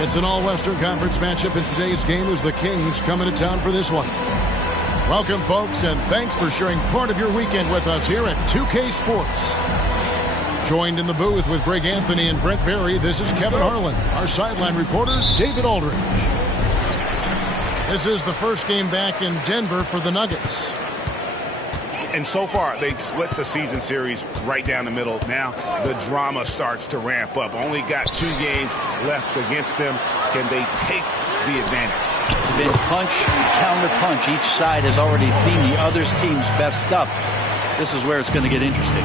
It's an all-Western Conference matchup in today's game as the Kings coming to town for this one. Welcome, folks, and thanks for sharing part of your weekend with us here at 2K Sports. Joined in the booth with Greg Anthony and Brent Barry, this is Kevin Harlan. Our sideline reporter, David Aldridge. This is the first game back in Denver for the Nuggets. And so far, they've split the season series right down the middle. Now the drama starts to ramp up. Only got 2 games left against them. Can they take the advantage? Been punch and counter punch. Each side has already seen the other team's best stuff. This is where it's going to get interesting.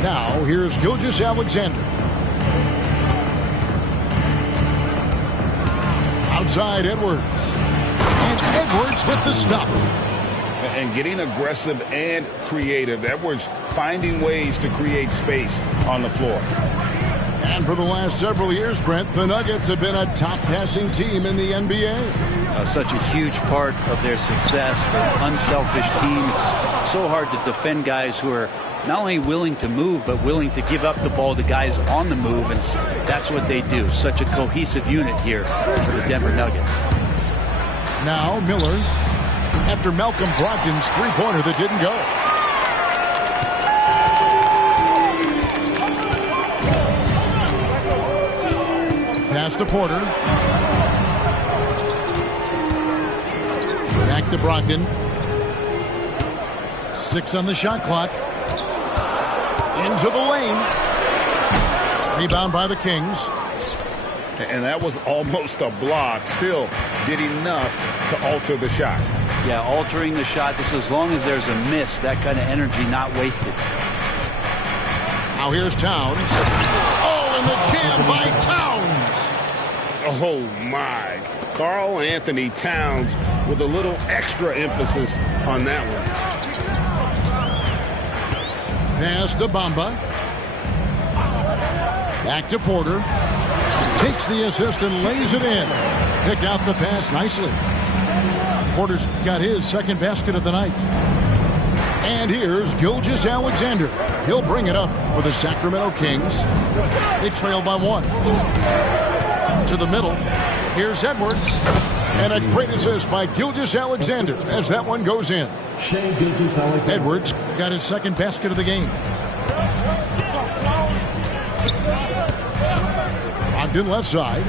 Now, here's Gilgeous-Alexander. Outside Edwards. And Edwards with the stuff. And getting aggressive and creative. Edwards finding ways to create space on the floor. And for the last several years, Brent, the Nuggets have been a top passing team in the NBA. Such a huge part of their success. They're an unselfish team. It's so hard to defend guys who are not only willing to move, but willing to give up the ball to guys on the move, and that's what they do. Such a cohesive unit here for the Denver Nuggets. Now Miller, after Malcolm Brogdon's three-pointer that didn't go. Pass to Porter. Back to Brogdon. 6 on the shot clock. Into the lane. Rebound by the Kings. And that was almost a block. Still did enough to alter the shot. Yeah, altering the shot just as long as there's a miss. That kind of energy not wasted. Now here's Towns. Oh, and the jam by Towns. Oh, my. Karl Anthony Towns with a little extra emphasis on that one. Pass to Bamba. Back to Porter. Takes the assist and lays it in. Picked out the pass nicely. Porter's got his second basket of the night. And here's Gilgeous-Alexander. He'll bring it up for the Sacramento Kings. They trail by 1. To the middle. Here's Edwards. And a great assist by Gilgeous-Alexander as that one goes in. Edwards got his second basket of the game. Brogdon left side.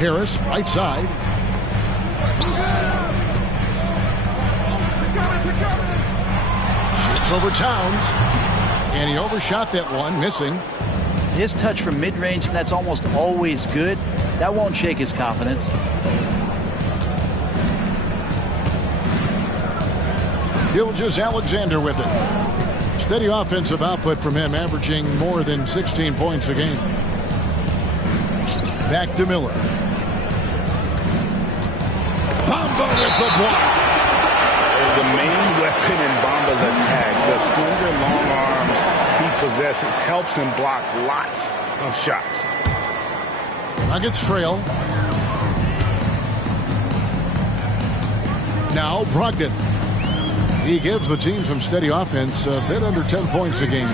Harris right side. Shoots over Towns. And he overshot that one, missing. His touch from mid-range, that's almost always good. That won't shake his confidence. Gilgeous-Alexander with it. Steady offensive output from him, averaging more than 16 points a game. Back to Miller. Bamba with the block. The main weapon in Bamba's attack, the slender long arms he possesses, helps him block lots of shots. Nuggets trail. Now Brogdon. He gives the team some steady offense, a bit under 10 points a game.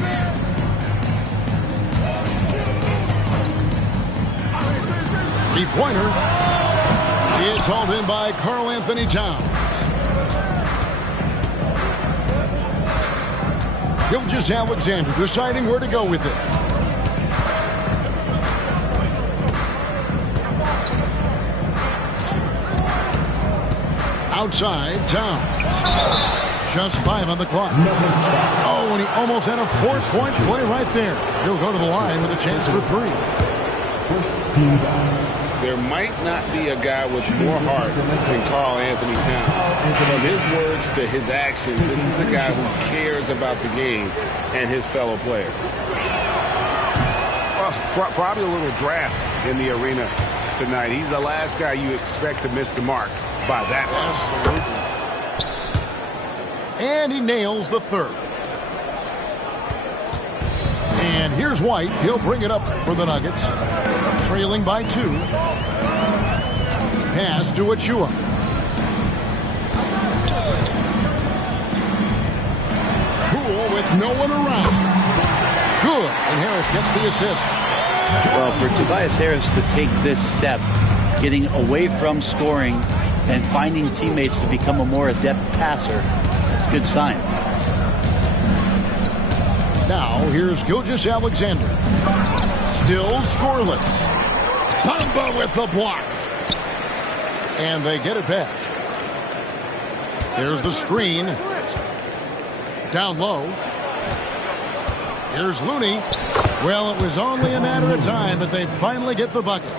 Three-pointer. It's hauled in by Karl Anthony Towns. Gilgeous-Alexander deciding where to go with it. Outside, Towns. Just 5 on the clock. Oh, and he almost had a 4-point play right there. He'll go to the line with a chance for 3. There might not be a guy with more heart than Karl Anthony Towns. From his words to his actions, this is a guy who cares about the game and his fellow players. Well, probably a little draft in the arena tonight. He's the last guy you expect to miss the mark by that much. Absolutely. And he nails the 3rd. And here's White. He'll bring it up for the Nuggets. Trailing by 2. Pass to Achua. Poole with no one around. Good. And Harris gets the assist. Well, for Tobias Harris to take this step, getting away from scoring and finding teammates to become a more adept passer, that's good signs. Now, here's Gilgeous-Alexander. Still scoreless. Bamba with the block. And they get it back. There's the screen. Down low. Here's Looney. Well, it was only a matter of time, but they finally get the bucket.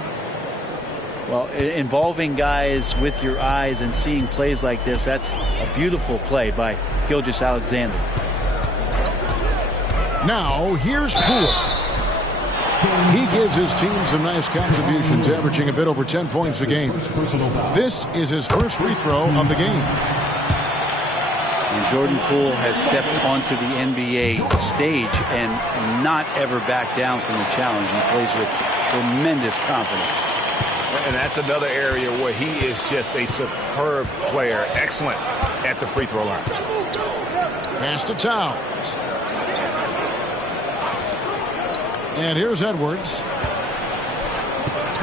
Well, involving guys with your eyes and seeing plays like this, that's a beautiful play by Gilgeous-Alexander. Now, here's Poole. He gives his team some nice contributions, averaging a bit over 10 points a game. This is his first free throw of the game. And Jordan Poole has stepped onto the NBA stage and not ever backed down from the challenge. He plays with tremendous confidence. And that's another area where he is just a superb player. Excellent at the free throw line. Pass to Towns. And here's Edwards.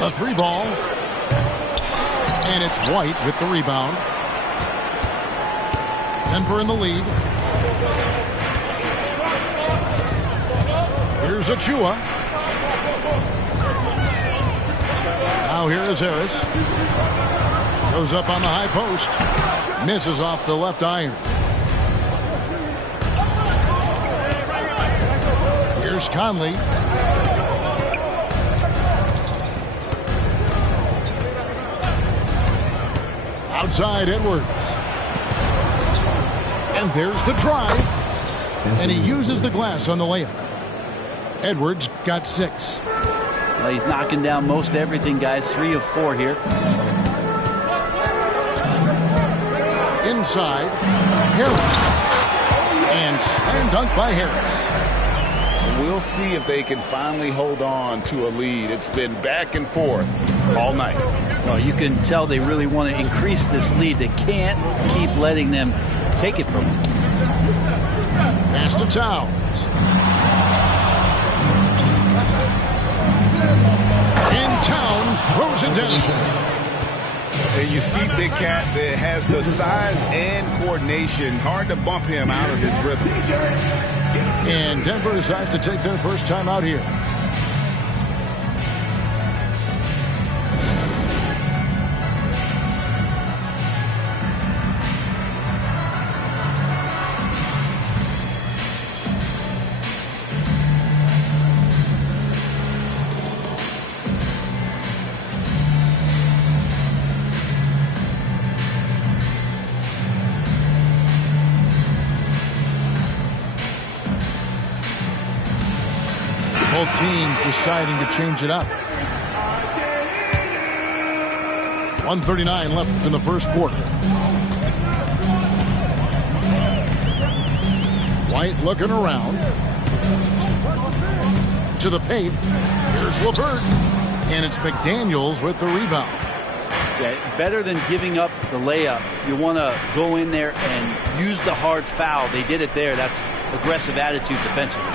The 3 ball. And it's White with the rebound. Denver in the lead. Here's Achua. Now here is Harris. Goes up on the high post. Misses off the left iron. Here's Conley. Outside Edwards. And there's the drive. And he uses the glass on the layup. Edwards got 6. Well, he's knocking down most everything, guys. 3 of 4 here. Inside. Harris. And slam dunk by Harris. We'll see if they can finally hold on to a lead. It's been back and forth all night. Well, you can tell they really want to increase this lead. They can't keep letting them take it from them. Pass to Towns. And Towns throws it down. And you see Big Cat that has the size and coordination. Hard to bump him out of his rhythm. And Denver decides to take their first time out here. Both teams deciding to change it up. 1:39 left in the first quarter. White looking around. To the paint. Here's LeVert. And it's McDaniels with the rebound. Yeah, better than giving up the layup. You want to go in there and use the hard foul. They did it there. That's aggressive attitude defensively.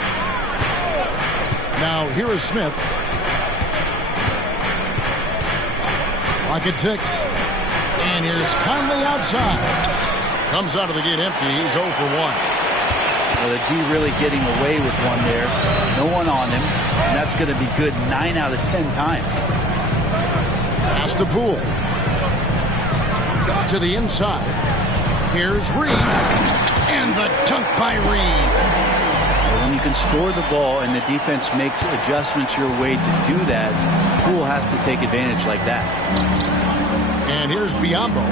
Now here is Smith. Clock at 6. And here's Conley outside. Comes out of the gate empty. He's 0 for 1. Well, the D really getting away with one there. No one on him. And that's going to be good 9 out of 10 times. Pass to Poole. To the inside. Here's Reed. And the dunk by Reed. When you can score the ball and the defense makes adjustments your way to do that, Poole has to take advantage like that. And here's Biyombo.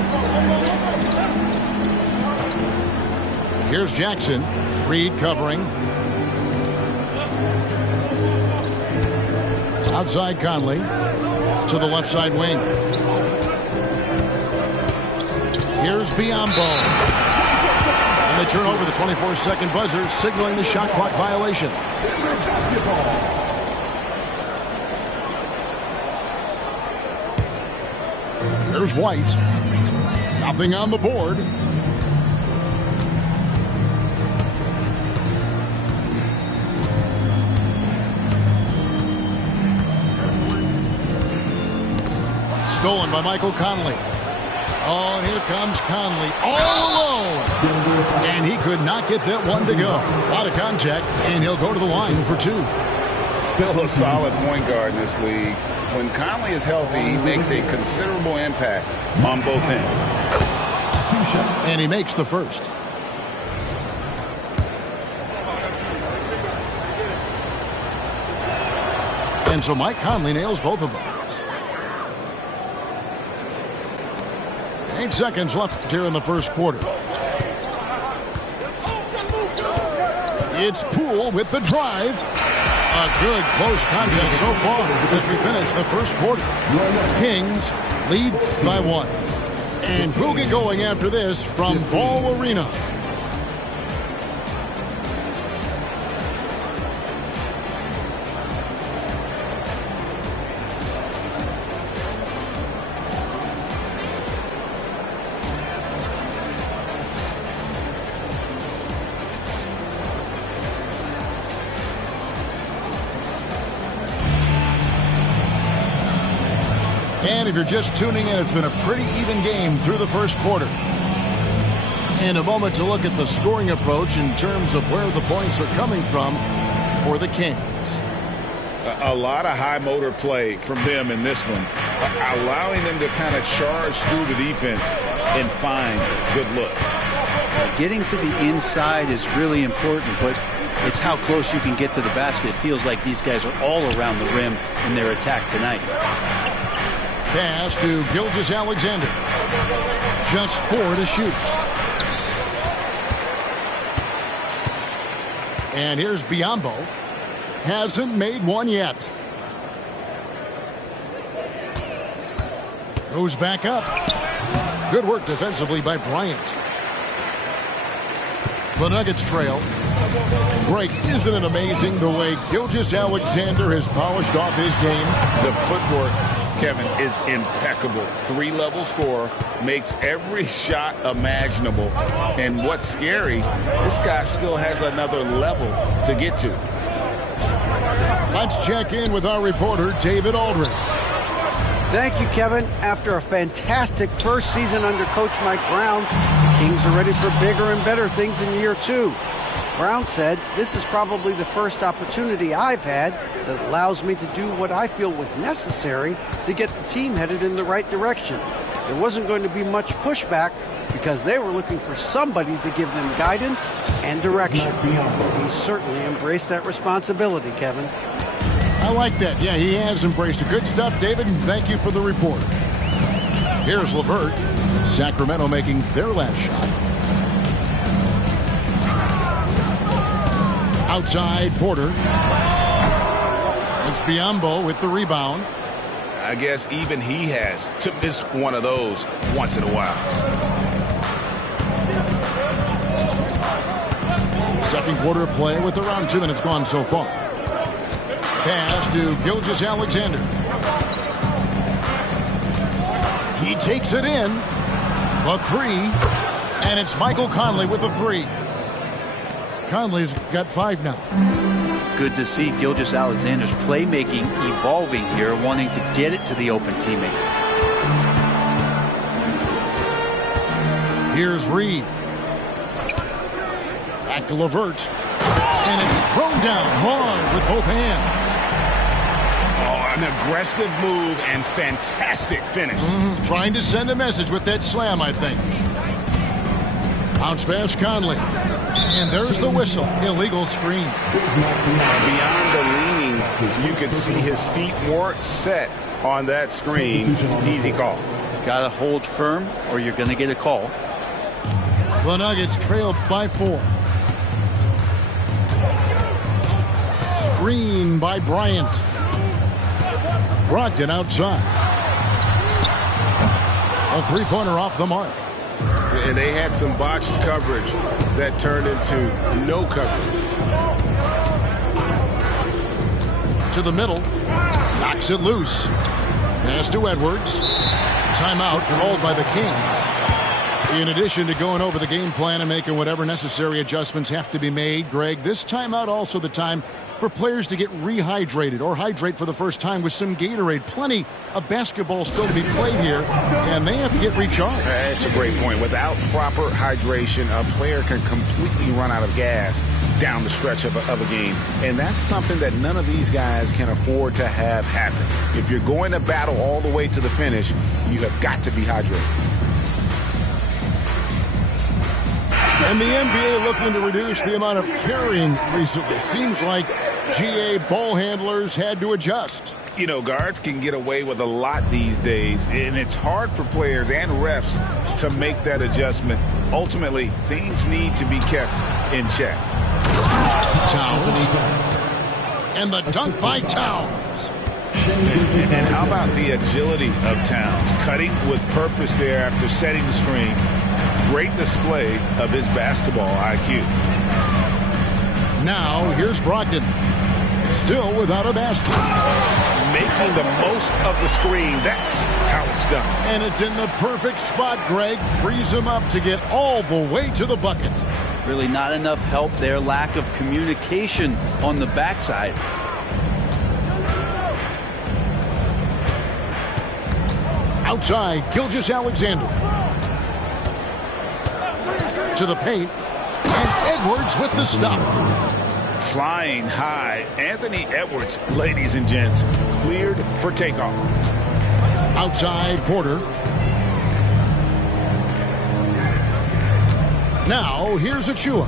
Here's Jackson. Reed covering. Outside Conley to the left side wing. Here's Biyombo. And they turn over the 24-second buzzer, signaling the shot clock violation. There's White. Nothing on the board. Stolen by Michael Conley. Oh, and here comes Conley all alone. And he could not get that one to go. A lot of contact, and he'll go to the line for two. Still a solid point guard in this league. When Conley is healthy, he makes a considerable impact on both ends. And he makes the first. And so Mike Conley nails both of them. 8 seconds left here in the first quarter. It's Poole with the drive. A good close contest so far as we finish the first quarter. Kings lead by 1. And we'll get going after this from Ball Arena. And if you're just tuning in, it's been a pretty even game through the first quarter. And a moment to look at the scoring approach in terms of where the points are coming from for the Kings. A lot of high motor play from them in this one, allowing them to kind of charge through the defense and find good looks. Getting to the inside is really important, but it's how close you can get to the basket. It feels like these guys are all around the rim in their attack tonight. Pass to Gilgeous-Alexander. Just 4 to shoot. And here's Biyombo. Hasn't made one yet. Goes back up. Good work defensively by Bryant. The Nuggets trail. Greg, isn't it amazing the way Gilgeous-Alexander has polished off his game? The footwork, Kevin, is impeccable. 3-level scorer, makes every shot imaginable. And what's scary, this guy still has another level to get to. Let's check in with our reporter, David Aldridge. Thank you, Kevin. After a fantastic first season under Coach Mike Brown, the Kings are ready for bigger and better things in year 2. Brown said, "This is probably the first opportunity I've had that allows me to do what I feel was necessary to get the team headed in the right direction. There wasn't going to be much pushback because they were looking for somebody to give them guidance and direction." He certainly embraced that responsibility, Kevin. I like that. Yeah, he has embraced it. Good stuff, David, and thank you for the report. Here's LeVert. Sacramento making their last shot. Outside, Porter. It's Biyombo with the rebound. I guess even he has to miss one of those once in a while. Second quarter of play with around 2 minutes gone so far. Pass to Gilgeous-Alexander. He takes it in. The 3. And it's Michael Conley with the 3. Conley's got 5 now. Good to see Gilgeous-Alexander's playmaking evolving here, wanting to get it to the open teammate. Here's Reed. Back to LeVert. And it's thrown down hard with both hands. Oh, an aggressive move and fantastic finish. Trying to send a message with that slam, I think. Bounce pass Conley. And there's the whistle. Illegal screen. Beyond the leaning, you can see his feet weren't set on that screen. Easy call. Got to hold firm or you're going to get a call. The Nuggets trailed by 4. Screen by Bryant. Brogdon outside. A three-pointer off the mark. And they had some botched coverage that turned into no coverage. To the middle. Knocks it loose. Pass to Edwards. Timeout called by the Kings. In addition to going over the game plan and making whatever necessary adjustments have to be made, Greg, this timeout also the time for players to get rehydrated or hydrate for the first time with some Gatorade. Plenty of basketball still to be played here, and they have to get recharged. That's a great point. Without proper hydration, a player can completely run out of gas down the stretch of a game. And that's something that none of these guys can afford to have happen. If you're going to battle all the way to the finish, you have got to be hydrated. And the NBA looking to reduce the amount of carrying recently. Seems like GA ball handlers had to adjust. You know, guards can get away with a lot these days, and it's hard for players and refs to make that adjustment. Ultimately, things need to be kept in check. Towns. And the dunk by Towns. And how about the agility of Towns? Cutting with purpose there after setting the screen. Great display of his basketball IQ. Now, here's Brogdon. Still without a basket. Making the most of the screen. That's how it's done. And it's in the perfect spot, Greg. Frees him up to get all the way to the bucket. Really not enough help there. Lack of communication on the backside. Outside, Gilgeous-Alexander. To the paint. And Edwards with the stuff. Flying high. Anthony Edwards, ladies and gents, cleared for takeoff. Outside, Porter. Now, here's Achua.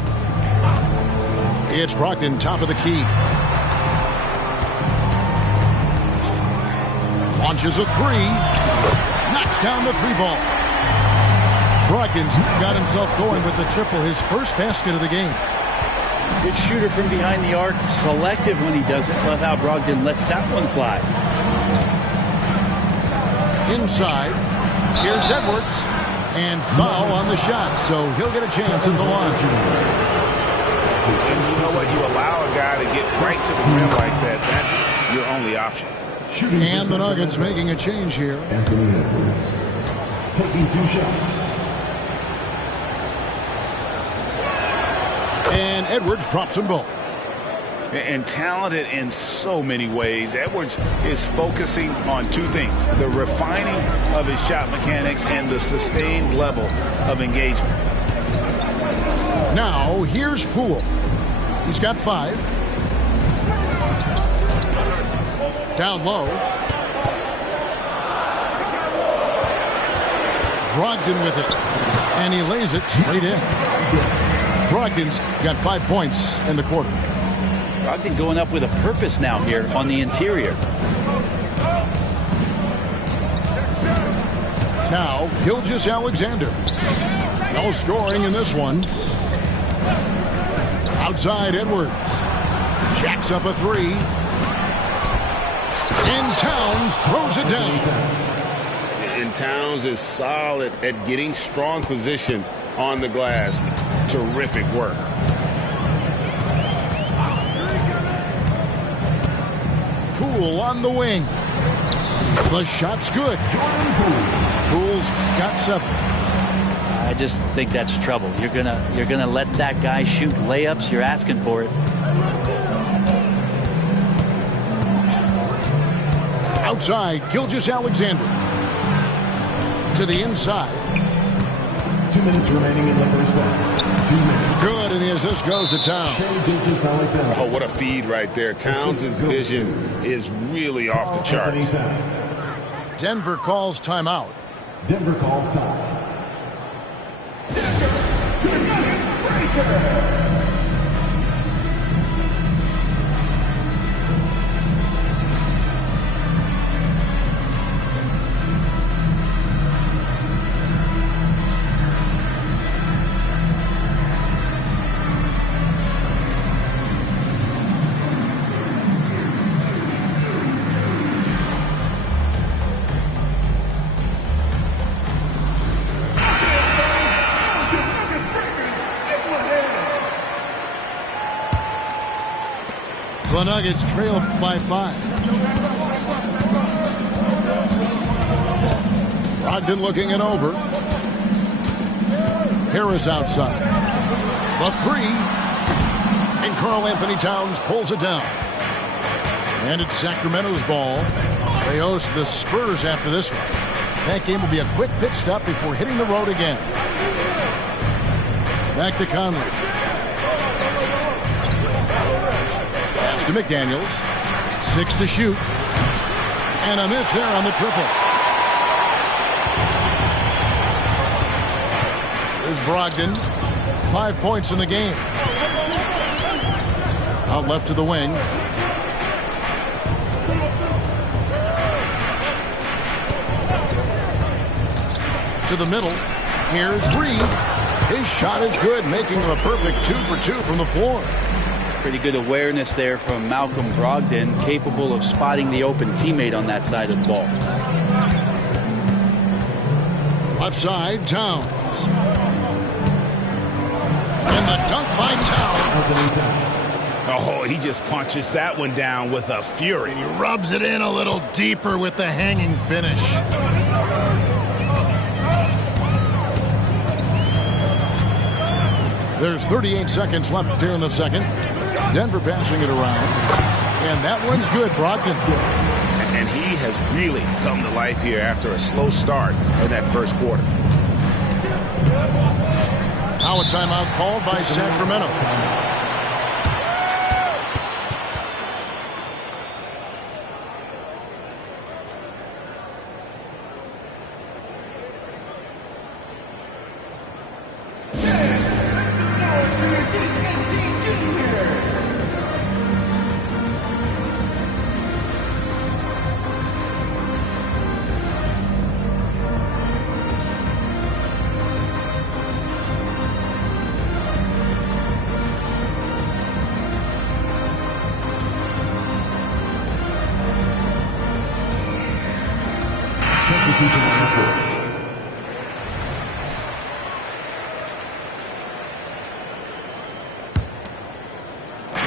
It's Brogdon, top of the key. Launches a three. Knocks down the three ball. Brogdon's got himself going with the triple, his first basket of the game. Good shooter from behind the arc. Selective when he does it. Love how Brogdon lets that one fly. Inside. Here's Edwards. And foul on the shot, so he'll get a chance at the line. And you know what? You allow a guy to get right to the rim like that. That's your only option. And the Nuggets making a change here. Anthony Edwards taking 2 shots. And Edwards drops them both. And talented in so many ways. Edwards is focusing on 2 things: the refining of his shot mechanics and the sustained level of engagement. Now, here's Poole. He's got 5. Down low. Brogdon with it. And he lays it straight in. Brogdon's got 5 points in the quarter. Brogdon going up with a purpose now here on the interior. Now, Gilgeous-Alexander. No scoring in this one. Outside, Edwards. Jacks up a 3. And Towns throws it down. And Towns is solid at getting strong position on the glass. Terrific work. Poole on the wing. The shot's good. Poole's got 7. I just think that's trouble. You're gonna let that guy shoot layups. You're asking for it. Outside, Gilgeous-Alexander. To the inside. 2 minutes remaining in the first half. 2 minutes. Good, and the assist goes to Towns. Oh, what a feed right there. Towns' vision is really off the charts. Denver calls timeout. Denver calls time. The Nuggets trailed by 5. Brogdon looking it over. Harris outside. The 3. And Karl Anthony Towns pulls it down. And it's Sacramento's ball. They host the Spurs after this one. That game will be a quick pit stop before hitting the road again. Back to Conley. Pass to McDaniels. 6 to shoot. And a miss there on the triple. There's Brogdon. 5 points in the game. Out left to the wing. To the middle. Here's Reed. His shot is good, making him a perfect 2 for 2 from the floor. Pretty good awareness there from Malcolm Brogdon, capable of spotting the open teammate on that side of the ball. Left side, Towns. And the dunk by Towns. Oh, he just punches that one down with a fury. And he rubs it in a little deeper with the hanging finish. There's 38 seconds left here in the second. Denver passing it around. And that one's good, Brogdon. And he has really come to life here after a slow start in that first quarter. Now a timeout called by Sacramento.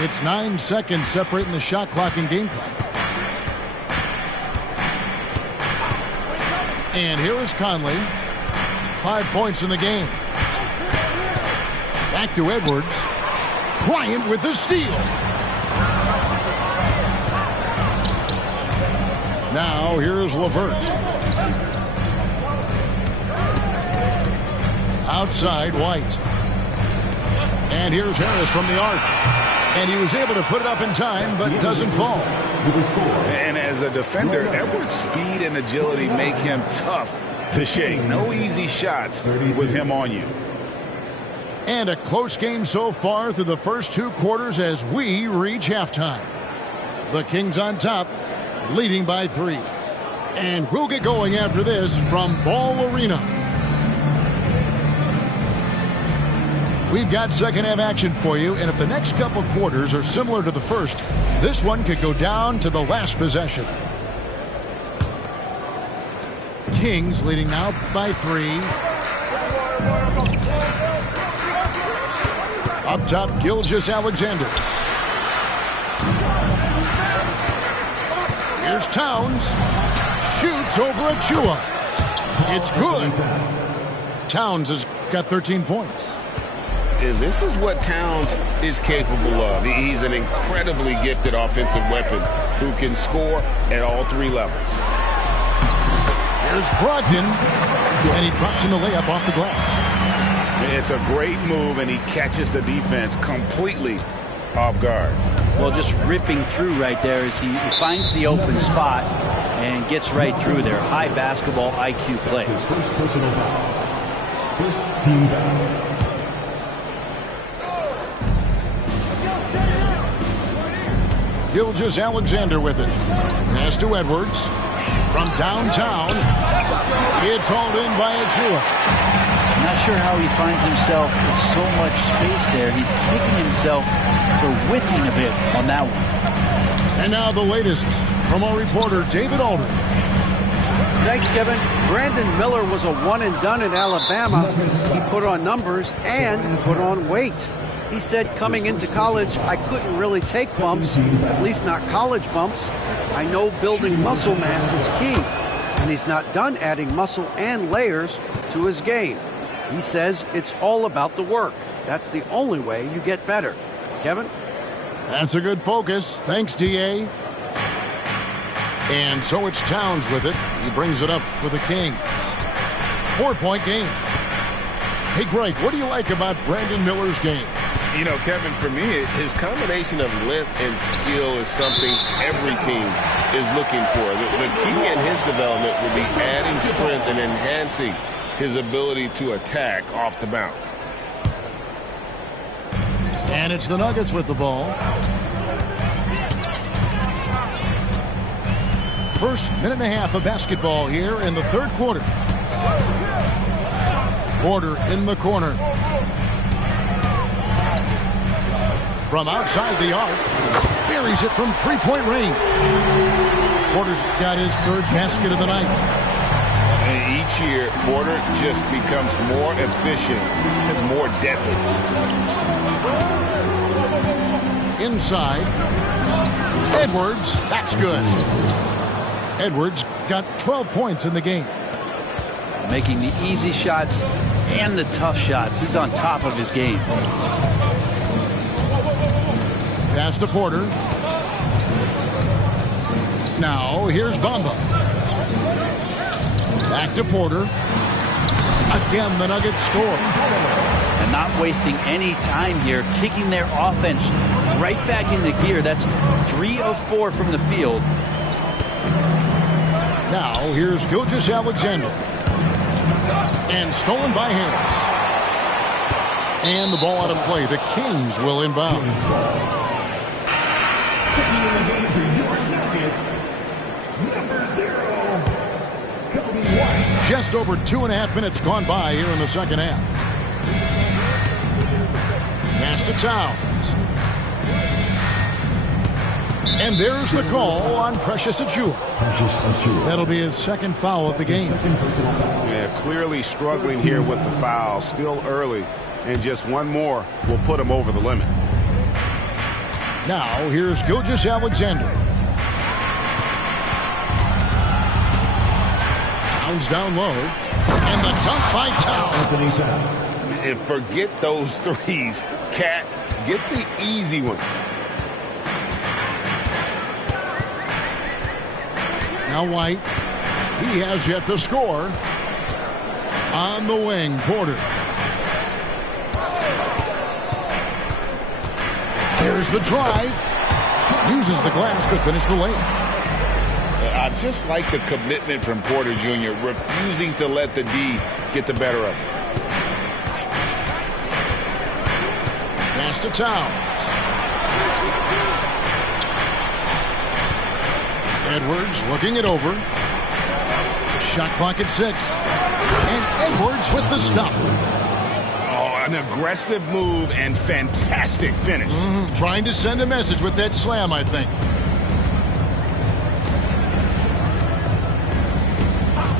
It's 9 seconds separating the shot clock and game clock. And here is Conley. 5 points in the game. Back to Edwards. Bryant with the steal. Now here's LeVert. Outside White. And here's Harris from the arc. And he was able to put it up in time, but doesn't fall. And as a defender, Edwards' speed and agility make him tough to shake. No easy shots with him on you. And a close game so far through the first 2 quarters as we reach halftime. The Kings on top, leading by 3. And we'll get going after this from Ball Arena. We've got second half action for you, and if the next couple quarters are similar to the first, this one could go down to the last possession. Kings leading now by 3. Up top, Gilgeous-Alexander. Here's Towns. Shoots over Achua. It's good. Towns has got 13 points. And this is what Towns is capable of. He's an incredibly gifted offensive weapon who can score at all 3 levels. Here's Brogdon, and he drops in the layup off the glass. It's a great move, and he catches the defense completely off guard. Well, just ripping through right there as he finds the open spot and gets right through there. High basketball IQ play. His first personal foul. First team foul. Gilgeous-Alexander with it. Pass to Edwards. From downtown, it's hauled in by Achua. Not sure how he finds himself in so much space there. He's kicking himself for whiffing a bit on that one. And now the latest from our reporter, David Aldridge. Thanks, Kevin. Brandon Miller was a one-and-done in Alabama. He put on numbers and put on weight. He said coming into college, I couldn't really take bumps, at least not college bumps. I know building muscle mass is key, and he's not done adding muscle and layers to his game. He says it's all about the work. That's the only way you get better. Kevin? That's a good focus. Thanks, D.A. And so it's Towns with it. He brings it up with the Kings. 4-point game. Hey, Greg, what do you like about Brandon Miller's game? You know, Kevin, for me, his combination of length and skill is something every team is looking for. The key in his development will be adding strength and enhancing his ability to attack off the bounce. And it's the Nuggets with the ball. First minute and a half of basketball here in the third quarter. Porter in the corner. From outside the arc, buries it from three-point range. Porter's got his third basket of the night. And each year, Porter just becomes more efficient and more deadly. Inside, Edwards, that's good. Edwards got 12 points in the game. Making the easy shots and the tough shots. He's on top of his game. Pass to Porter. Now, here's Bamba. Back to Porter. Again, the Nuggets score. And not wasting any time here, kicking their offense right back into gear. That's 3 of 4 from the field. Now, here's Gilgeous-Alexander. And stolen by Harris. And the ball out of play. The Kings will inbound. Just over 2.5 minutes gone by here in the second half. Pass to Towns. And there's the call on Precious Achua. That'll be his second foul of the game. Yeah, clearly struggling here with the foul. Still early. And just one more will put him over the limit. Now, here's Gilgeous-Alexander. Towns down low. And the dunk by Towns. And forget those threes. Cat, get the easy ones. Now White. He has yet to score. On the wing, Porter. There's the drive. Uses the glass to finish the layup. I just like the commitment from Porter Jr., refusing to let the D get the better of him. Pass to Towns. Edwards looking it over. Shot clock at 6. And Edwards with the stuff. An aggressive move and fantastic finish. Trying to send a message with that slam, I think.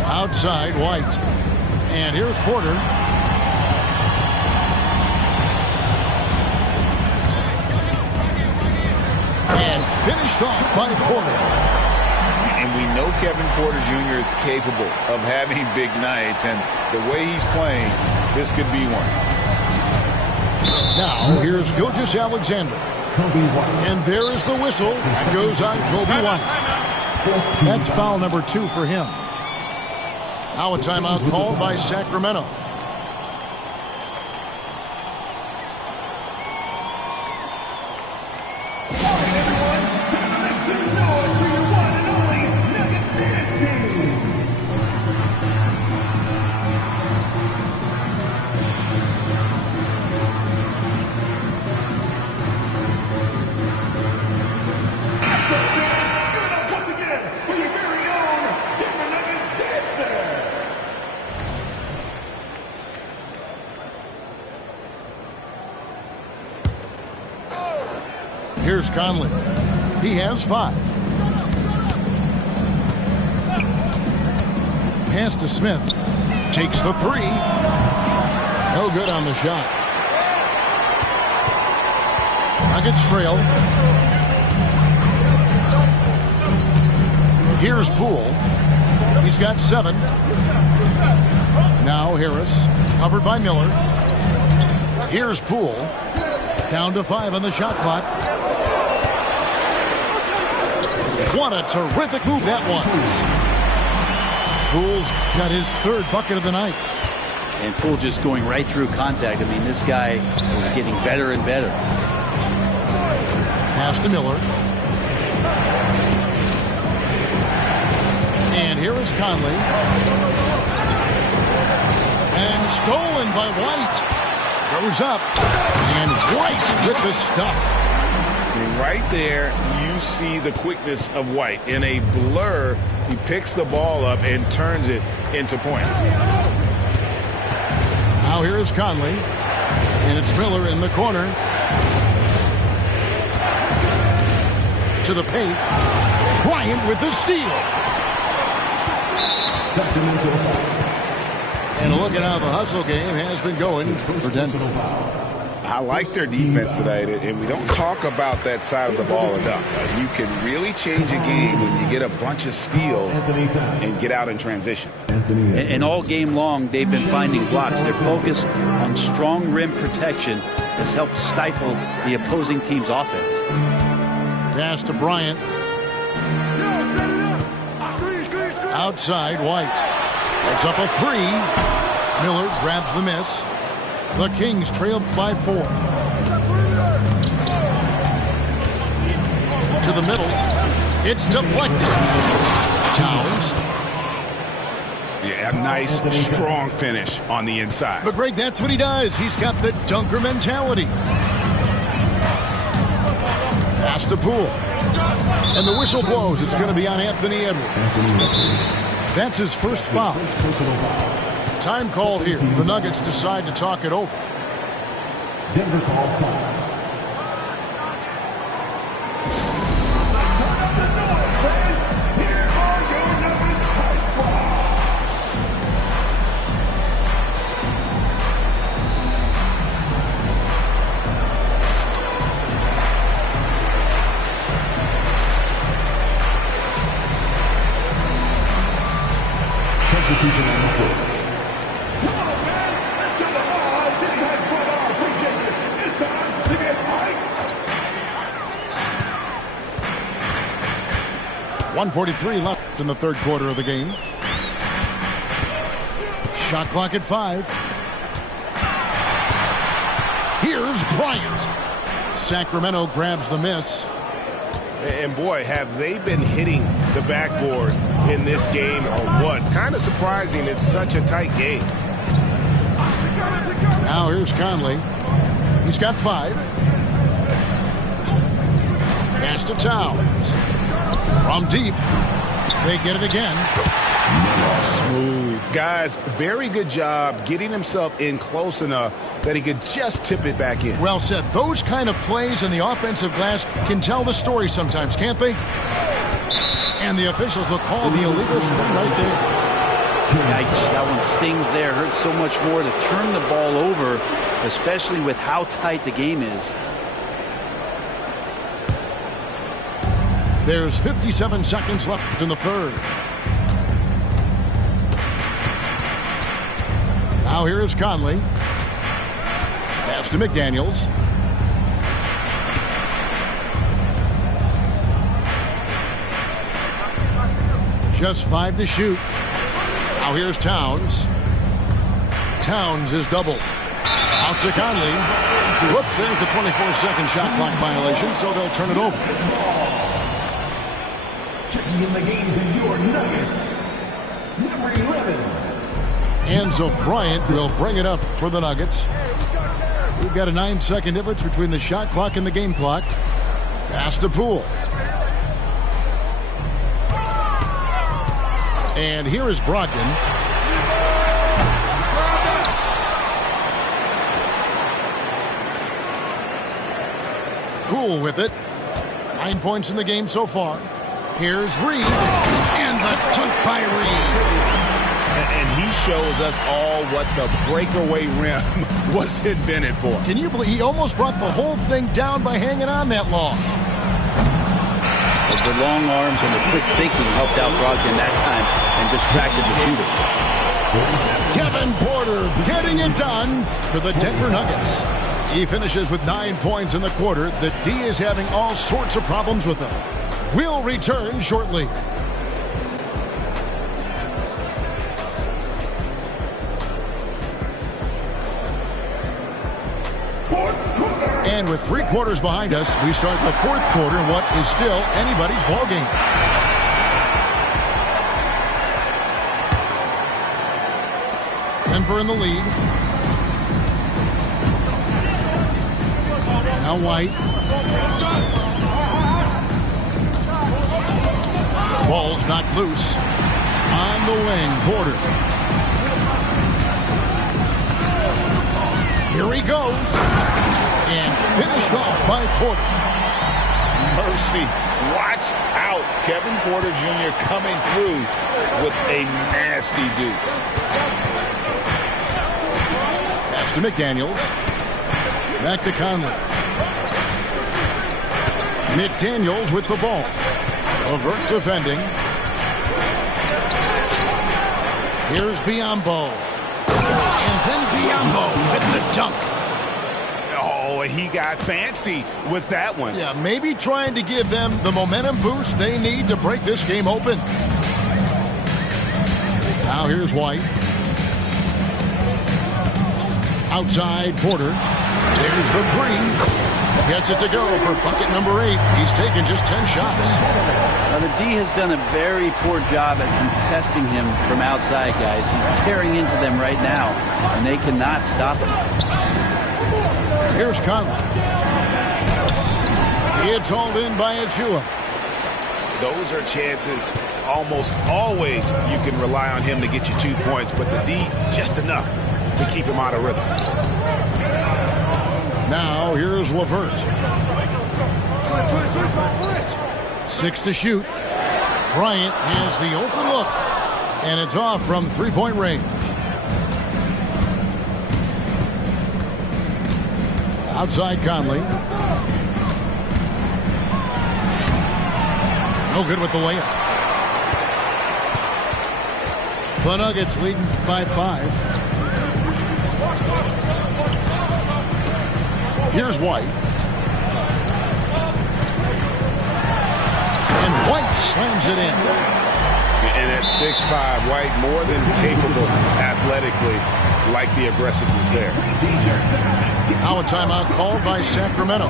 Outside, White. And here's Porter. And finished off by Porter. And we know Kevin Porter Jr. is capable of having big nights. And the way he's playing, this could be one. Now, here's Gilgeous-Alexander. And there is the whistle. It goes on Kobe White. That's foul number 2 for him. Now a timeout called by Sacramento. Here's Conley. He has 5. Pass to Smith. Takes the 3. No good on the shot. Nuggets trail. Here's Poole. He's got 7. Now Harris. Covered by Miller. Here's Poole. Down to 5 on the shot clock. What a terrific move that was. Poole's got his 3rd bucket of the night. And Poole just going right through contact. I mean, this guy is getting better and better. Pass to Miller. And here is Conley. And stolen by White. Goes up. And White with the stuff. And right there, you see the quickness of White. In a blur, he picks the ball up and turns it into points. Now here is Conley. And it's Miller in the corner. To the paint. Bryant with the steal. And look at how the hustle game has been going for Denver. I like their defense tonight, and we don't talk about that side of the ball enough. You can really change a game when you get a bunch of steals and get out in transition. And all game long, they've been finding blocks. Their focus on strong rim protection has helped stifle the opposing team's offense. Pass to Bryant. Outside, White. That's up a 3. Miller grabs the miss. The Kings trail by 4. To the middle. It's deflected. Towns. Yeah, a nice, strong finish on the inside. But Greg, that's what he does. He's got the dunker mentality. Pass to Poole. And the whistle blows. It's going to be on Anthony Edwards. That's his first foul. Time called here. The Nuggets decide to talk it over. Denver calls time. Substitution on the court. 1:43 left in the 3rd quarter of the game. Shot clock at 5. Here's Bryant. Sacramento grabs the miss. And boy, have they been hitting the backboard in this game or what? Kind of surprising. It's such a tight game. Now here's Conley. He's got 5. Pass to Towns. From deep. They get it again. Smooth. Guys, very good job getting himself in close enough that he could just tip it back in. Well said. Those kind of plays in the offensive glass can tell the story sometimes, can't they? And the officials will call the illegal swing right there. Yikes, that one stings there. Hurts so much more to turn the ball over, especially with how tight the game is. There's 57 seconds left in the 3rd. Now here is Conley. Pass to McDaniels. Just 5 to shoot. Now here's Towns. Towns is doubled. Out to Conley. Whoops, there's the 24-second shot clock violation, so they'll turn it over. Checking in the game to your Nuggets, number 11. Enzo Bryant will bring it up for the Nuggets. We've got a 9-second difference between the shot clock and the game clock. Pass to Poole. And here is Brogdon. Poole with it. 9 points in the game so far. Here's Reed, and the dunk by Reed. And he shows us all what the breakaway rim was invented for. Can you believe he almost brought the whole thing down by hanging on that long? The long arms and the quick thinking helped out Brogdon that time and distracted the shooter. Kevin Porter getting it done for the Denver Nuggets. He finishes with 9 points in the quarter. The D is having all sorts of problems with him. We'll return shortly. And with 3 quarters behind us, we start the 4th quarter in what is still anybody's ballgame. Denver in the lead. Now White. Ball's knocked loose. On the wing, Porter. Here he goes. And finished off by Porter. Mercy. Watch out. Kevin Porter Jr. coming through with a nasty dude. Pass to McDaniels. Back to Conley. McDaniels with the ball. Levert defending. Here's Biyombo. And then Biyombo with the dunk. He got fancy with that one. Yeah, maybe trying to give them the momentum boost they need to break this game open. Now here's White. Outside Porter. There's the 3. Gets it to go for bucket number 8. He's taken just 10 shots. Now, the D has done a very poor job at contesting him from outside, guys. He's tearing into them right now, and they cannot stop him. Here's Conley. It's hauled in by Achua. Those are chances almost always you can rely on him to get you 2 points, but the D just enough to keep him out of rhythm. Now here's Levert. 6 to shoot. Bryant has the open look, and it's off from 3-point range. Outside Conley. No good with the layup. The Nuggets leading by 5. Here's White. And White slams it in. And at 6'5", White more than capable athletically, like the aggressiveness there. Now a timeout called by Sacramento.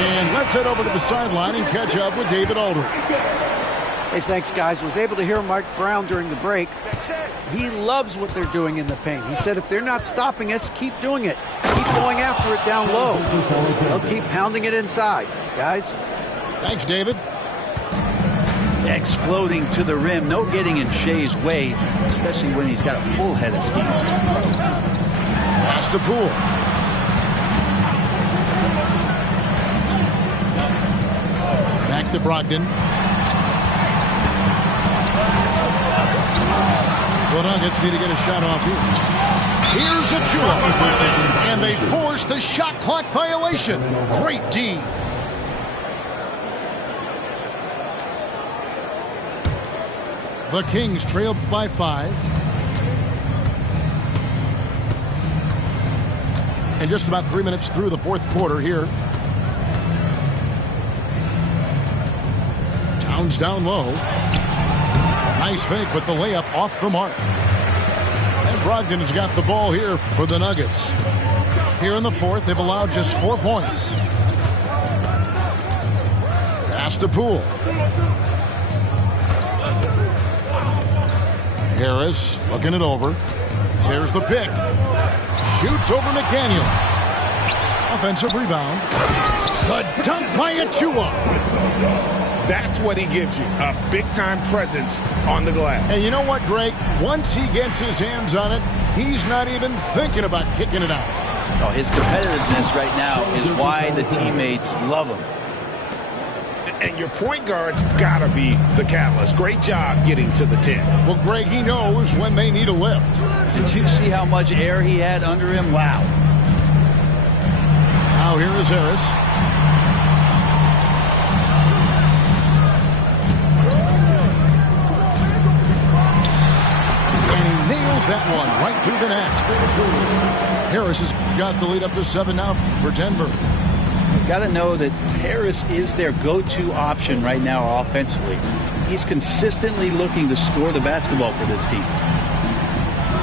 And let's head over to the sideline and catch up with David Aldridge. Hey, thanks, guys. Was able to hear Mike Brown during the break. He loves what they're doing in the paint. He said if they're not stopping us, keep doing it. Keep going after it down low. They'll keep pounding it inside, guys. Thanks, David. Exploding to the rim. No getting in Shea's way, especially when he's got a full head of steam. Pass to Poole. Back to Brogdon. The Nuggets need to get a shot off here. Here's Achua. And they force the shot clock violation. Great D. The Kings trailed by 5. And just about 3 minutes through the 4th quarter here. Towns down low. Nice fake with the layup off the mark. And Brogdon has got the ball here for the Nuggets. Here in the 4th, they've allowed just 4 points. Pass to Poole. Harris looking it over. There's the pick. Shoots over McDaniel. Offensive rebound. The dunk by Achua. That's what he gives you, a big-time presence on the glass. And you know what, Greg? Once he gets his hands on it, he's not even thinking about kicking it out. Oh, his competitiveness right now is why the teammates love him. And your point guard's got to be the catalyst. Great job getting to the 10. Well, Greg, he knows when they need a lift. Did you see how much air he had under him? Wow. Now here is Harris. And he nails that one right through the net. Harris has got the lead up to 7 now for Denver. Got to know that Harris is their go-to option right now offensively. He's consistently looking to score the basketball for this team.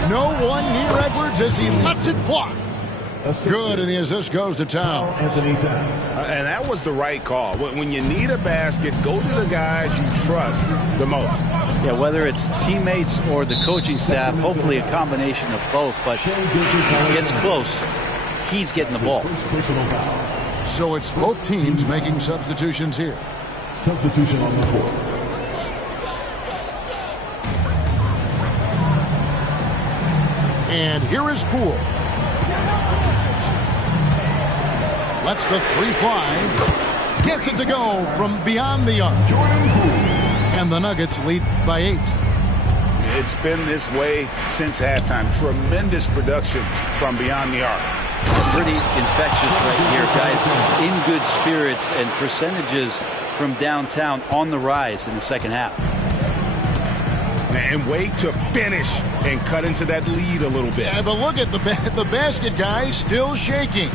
No one near Edwards as he lets it fly. Good, and the assist goes to Town. And that was the right call. When you need a basket, go to the guys you trust the most. Yeah, whether it's teammates or the coaching staff, hopefully a combination of both. But if he gets close, he's getting the ball. So it's both teams making substitutions here. Substitution on the court. And here is Poole. Lets the three fly. Gets it to go from beyond the arc. And the Nuggets lead by 8. It's been this way since halftime. Tremendous production from beyond the arc. Pretty infectious right here, guys. In good spirits and percentages from downtown on the rise in the second half. And wait to finish and cut into that lead a little bit. Yeah, but look at the basket guy still shaking.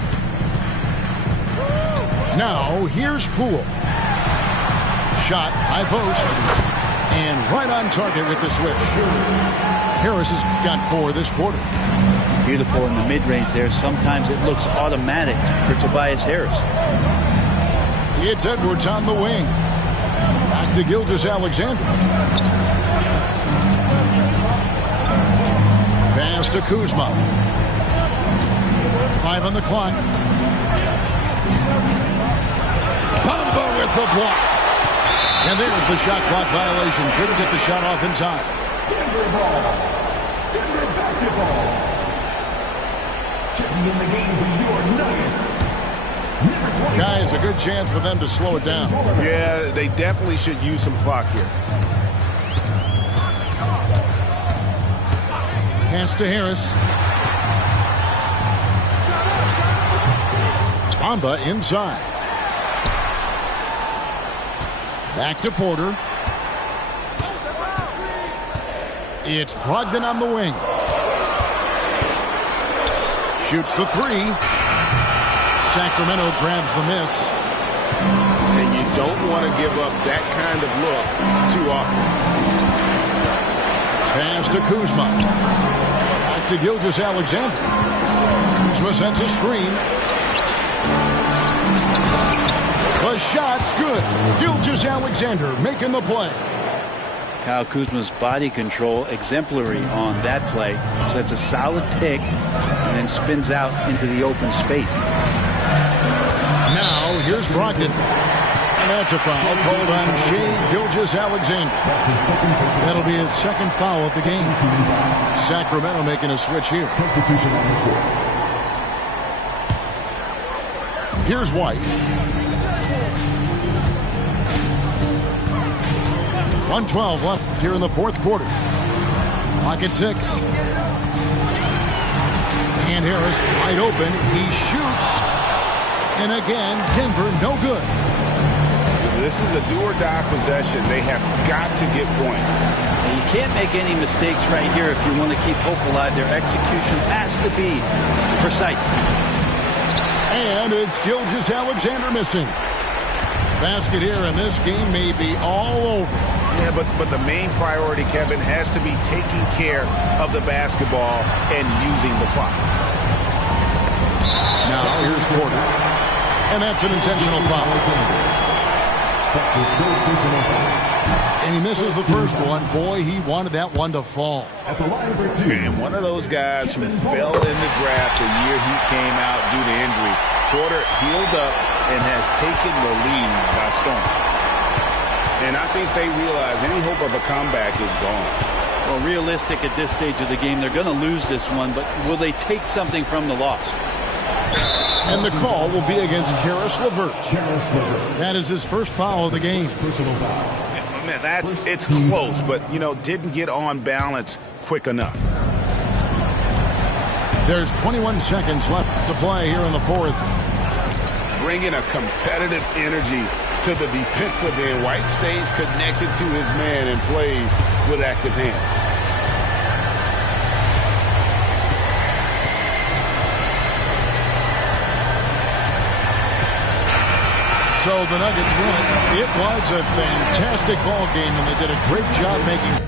Now here's Poole. Shot, high post, and right on target with the switch. Harris has got 4 this quarter. Beautiful in the mid-range there. Sometimes it looks automatic for Tobias Harris. It's Edwards on the wing. Back to Gilgeous-Alexander. Pass to Kuzma. 5 on the clock. Bamba with the block. And there's the shot clock violation. Couldn't get the shot off in time. Denver ball. Denver basketball. Checking in the game for your Nuggets. Number 20. Guys, a good chance for them to slow it down. Yeah, they definitely should use some clock here. Pass to Harris. Bamba inside. Back to Porter. It's Brogdon on the wing. Shoots the 3. Sacramento grabs the miss. And you don't want to give up that kind of look too often. Pass to Kuzma. Back to Gilgeous-Alexander. Kuzma sets a screen. The shot's good. Gilgeous-Alexander making the play. Kyle Kuzma's body control exemplary on that play. Sets a solid pick and then spins out into the open space. Now here's Brogdon. And that's a foul called on Shai Gilgeous-Alexander. That'll be his second foul of the game. Sacramento making a switch here. Substitution on the court. Here's White. 1:12 left here in the fourth quarter. Clock at 6. And Harris wide open. He shoots. And again, Denver no good. This is a do-or-die possession. They have got to get points. And you can't make any mistakes right here if you want to keep hope alive. Their execution has to be precise. And it's Gilgeous-Alexander missing. Basket here, and this game may be all over. Yeah, but the main priority, Kevin, has to be taking care of the basketball and using the clock. Now here's Porter. And that's an intentional foul. And he misses the first one. Boy, he wanted that one to fall. At the line for 2. And one of those guys who fell in the draft the year he came out due to injury. quarter healed up and has taken the lead by storm. And I think they realize any hope of a comeback is gone. Well, realistic at this stage of the game, they're going to lose this one, but will they take something from the loss? And the call will be against Karis LeVert. That is his first foul of the game. Man, it's close, but, didn't get on balance quick enough. There's 21 seconds left to play here in the fourth. Bringing a competitive energy to the defensive end. White stays connected to his man and plays with active hands. So the Nuggets win it. It was a fantastic ball game, and they did a great job making.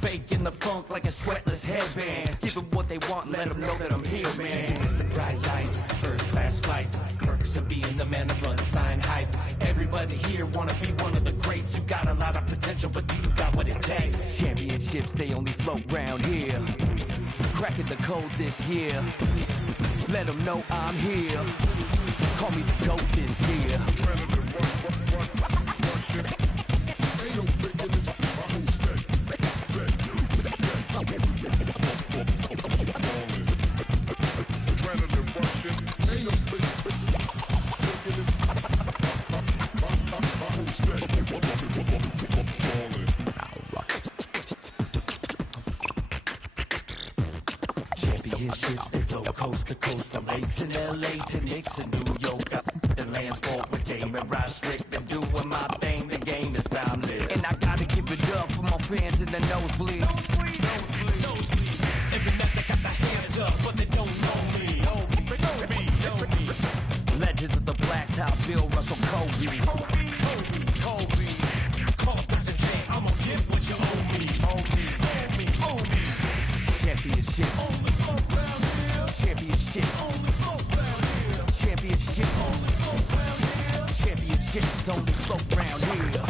Faking the funk like a sweatless headband. Give them what they want, let them know that I'm here, man. It's the bright lights, first class flights, perks to being the man of unsigned hype. Everybody here wanna be one of the greats. You got a lot of potential, but do you got what it takes? Championships, they only float round here. Cracking the code this year. Let them know I'm here. Call me the GOAT this year. Championships, they flow coast to coast, from lakes in LA to Knicks in New York. The lands fought with Dame and Rod Strick. I'm doing my thing, the game is boundless. And I gotta give it up for my fans in the nosebleeds. Every night they got their hands up, but they don't know me. Legends of the blacktop, Bill Russell, Kobe. Kobe. Call up the jam, I'ma get what you owe me. Championship. Championship. Championship. Championships only float round here.